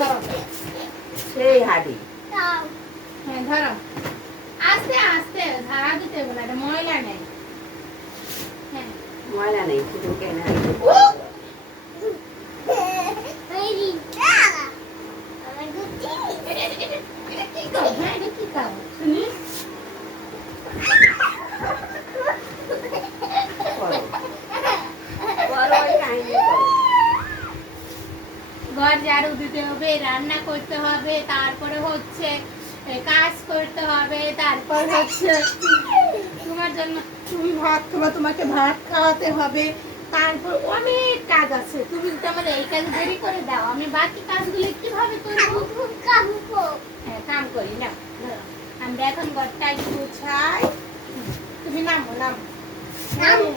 ধরো সেই হাঁড়ি। হ্যাঁ ধরো, আস্তে আস্তে ধারা দিতে বলে, এটা ময়লা নেই। হ্যাঁ ময়লা নেই, শুধু কেনা কি খাও? হ্যাঁ এটা কি খাও শুনি? ঘর ঝাড়ু দিতে হবে, রান্না করতে হবে, তারপরে হচ্ছে কাজ করতে হবে, তারপর হচ্ছে তোমার জন্য তুমি ভাত খাবা, তোমাকে ভাত খাওয়াতে হবে, তারপর অনেক কাজ আছে। তুমি যদি আমার এই কাজ দেরি করে দাও, আমি বাকি কাজগুলো কিভাবে করবো? হ্যাঁ কাম করি না, আমরা এখন ঘরটা গুছাই। তুমি নামো নামো নামো।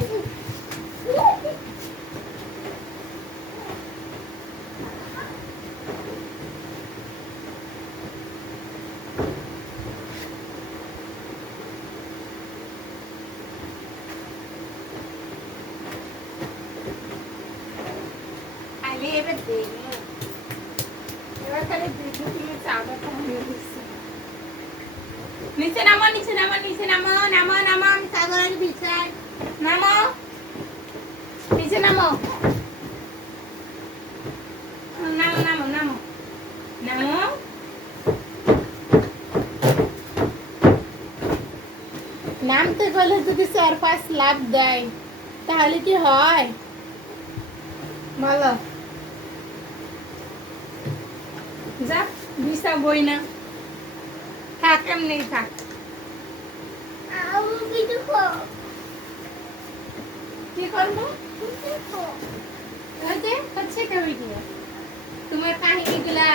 এবার দেখো, এবার খালি দেখো তুমি চাদরটা নিয়ে দিচ্ছি। নিচে নামো নিচে নামো নিচে নামো নামো নামো, আমি চাদর আগে বিছাই। নামো নিচে নামো নামো নামো নামো নামো। নামতে গেলে যদি 4-5 লাখ দেয় তাহলে কি হয় বলো? যা ভিসা বই না, থাক এমনি থাক। কি করবো? হচ্ছে কেমন কি তোমার কাহিনীগুলা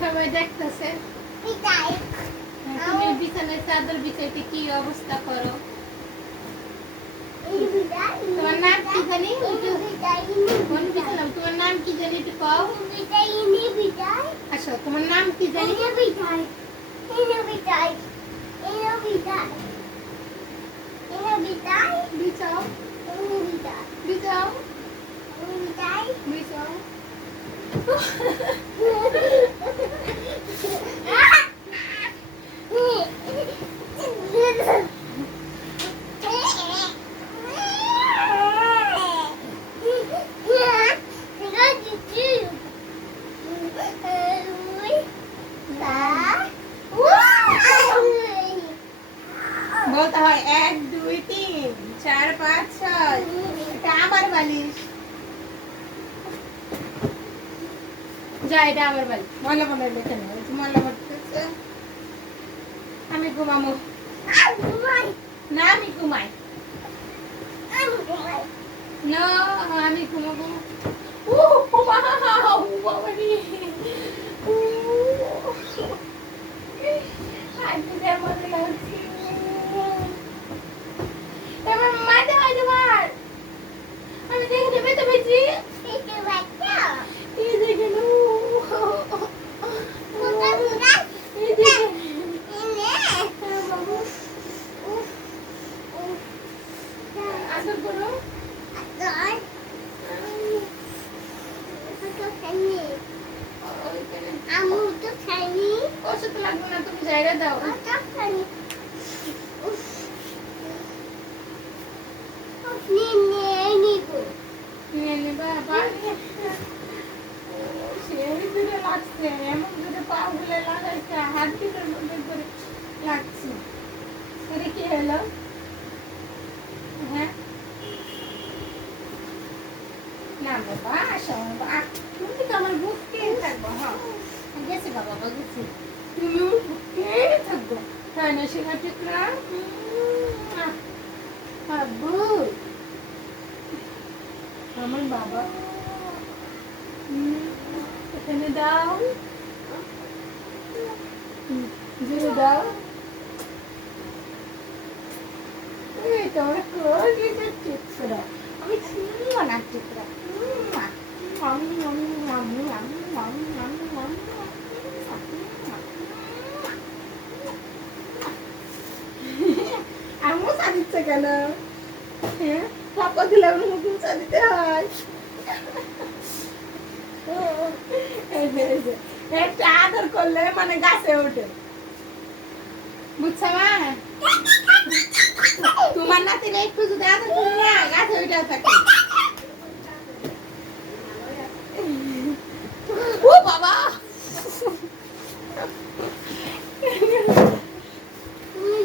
সবাই দেখতেছে। তুমি বিছানায় চাদর বিছাইতে কি অবস্থা করো? তোমার নাম কি জানি? তোমার নাম কি জানি একটু কও। আচ্ছা তোমার নাম কি জানি? বিছাও বিছাও বিছাও। বলতে হয় 1 2 3 4 5 6। এটা আমার বালিশ, যা এটা আমার বালিশ। ময়লা ময়লা লেখা নেই, ময়লা করতেছে। আমি ঘুমাবো না, আমি ঘুমাই না, আমি ঘুমাবো। আমি দেখে নেবে তো বেশি আসল করো। ওষুধ লাগবে না, তুমি জায়গা দাও। নিয়ে নেবা আবার। সেই দূরে লাগছে, এমন দূরে পা গুলো লাগাইছে, হাত দিকের মধ্যে করে লাগছে। এটা কি হলো? হ্যাঁ না বাবা, আসো তুমি তো আমার বুকে থাকবো। হ্যাঁ গেছে বাবা, গেছে, তুমিও বুকে থাকবো, তাই না? সেটা ঠিক না বাবু, আমার বাবা। এখানে দাও, জোরে দাও। তোমার চিত্র আমি ছিল না, চিত্র আমিও চা দিচ্ছে কেন? হ্যাঁ পাপা দিলে মুখে চা দিতে হয়। এই যে, একটু আদর করলে মানে গাছে ওঠে বুঝছো মা তোমার নাতির একটু যদি আদর করি না গাছে ওইটা থাকে